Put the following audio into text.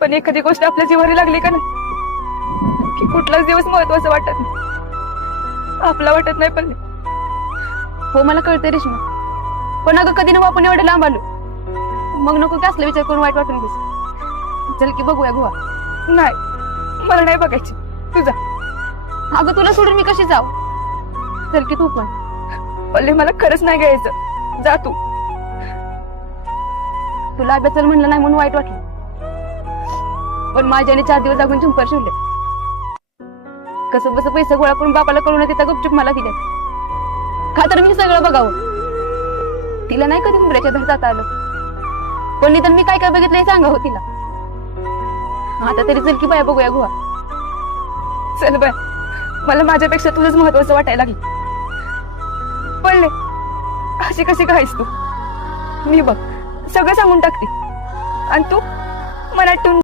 पण एखादी गोष्ट आपल्या जीवारी लागली का नाही की कुठलाच दिवस महत्वाचा वाटत नाही, आपला वाटत नाही. पण हो मला कळते रेश्मा, पण अगं कधी नको आपण एवढे लांब आलो, मग नको की असला विचार करून वाईट वाटून घेस. चल की बघूया गुहा. नाही, मला नाही बघायची, तुझा. अगं तुला सोडून मी कशी जाऊ? चल की तू पण. पल्ले मला खरंच नाही घ्यायचं, जा तू. तुला अभ्यासाला म्हणलं नाही म्हणून वाईट वाटलं, पण माझ्याने 4 दिवस जागून झुंपर शिवले. कसं बस पैसे गोळा करून बापाला कळून तिथं गुपचूप मला दिले. का तर मी सगळं बघावं. तिला नाही कधी उमऱ्याच्या धर जाता आलं, पण निदान मी काय काय बघितलं हे सांगावं तिला. आता तरी चल की बाया बघूया गुहा. चल बाय, मला माझ्यापेक्षा तुझंच महत्वाचं वाटायला लागलं. पडले अशी कशी घाईस तू? मी बघ सगळं सांगून टाकते आणि तू मनात ठेवून